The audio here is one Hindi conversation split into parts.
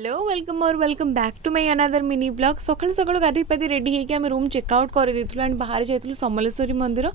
हेलो वेलकम और welcome back to my another mini blog सकाल सकाल गाधी पाधी रेडी होकर आम रूम चेकआउट कर एंड बाहर जाइलु समलेश्वरी मंदिर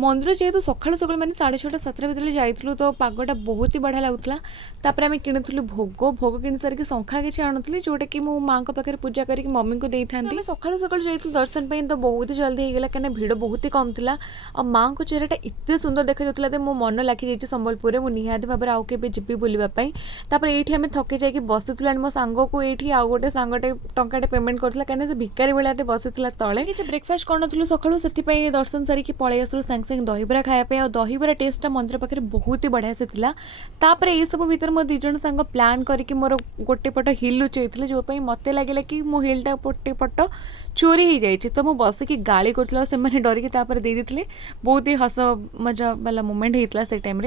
मंदिर जेहेतु सकाल सकाल मैंने 6:30 7 भितर जाइलु तो पागटा बहुत ही बढ़िया लगुला तापर आम किणुलु भोग किणी सारिक शंखा किसी आणुली जोटा कि मो माँ पाखे पूजा करके मम्मी को देती सकाल सकाल जाइलु दर्शन पर तो बहुत ही जल्दी होगला कहीं भिड़ बहुत ही कम था और माँ को चेहराटा एत सुंदर देखा जाता मो मन लगी जाइए संबलपुर में निहाती भाव में आउ के जी बुलापाई ये आम थके जाकि बसीलु मो सांग को ये आउ गोटे सांगटे टंकाटे पेमेंट करता कहीं भिकारी भाई बसी तले कि ब्रेकफास्ट कर सकालू से दर्शन सारिकी पलि आसलु सांगे सांगे दहीबरा खायापी और दहीबरा टेस्टा मंदिर पाखे बहुत ही बढ़िया से तापर ये सब भर मो दिज सांग प्लां करके मोर गोटे पट हिल लुचेई जो मत लगे कि मो हिलटा गोटे पट चोरी हो जाए तो मुझे बसिकी गाड़ी कर से डरिकी दे देते बहुत ही हस मजा वाला मोमेंट होता से टाइम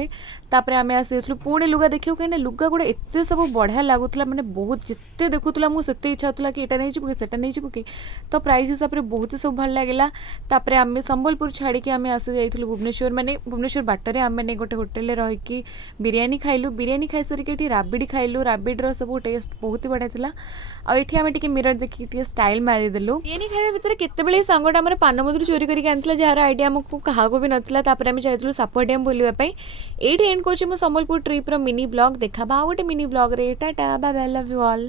तापर आम आसी पुणी लुगा देखिए कहीं लुगा गुड़ा एत सब बढ़िया लगुला मैंने बहुत जिते देखुला मुझे इच्छा होता कि नहीं जीव कि नहीं जीव कि तो प्राइस हिसाब से बहुत ही सब भल लगे तापर आम संबलपुर छाड़ी आम आसी जाइलु भुवनेश्वर माने भुवनेश्वर बाटर आम मैंने गोटे होटेल रहीकि बिरियानी खाइलु बिरियानी खाई सारिक राबिड खाइलु राबिड्र सब टेस्ट बहुत ही बढ़िया था ये आम टे मिरर देखिए स्टाइल मारिदेलु बिरियानी खाଇବା ଭିତରେ କେତେବେଳେ ସାଙ୍ଗଟା ଆମର ପାନ ମଧୁରୀ ଚୋରି କରିକି ଆଣିଥିଲା ଯାହାର ଆଇडिଆ ଆମକୁ କାହାକୁ ବି ନଥିଲା ତାପରେ ଆମେ ଯାଇଥିଲୁ ସାପୁଆ ଡ୍ୟାମ୍ ବୁଲିବା ପାଇଁ ଏଇଠି ଏଣ୍ଡ କରୁଛି ମୁଁ ସମ୍ବଲପୁର ଟ୍ରିପ୍ର ମିନି ବ୍ଲଗ୍ ଦେଖାବା ଆଉ ଗୋଟେ ମିନି ବ୍ଲଗ୍ରେ tata bye bye love you all.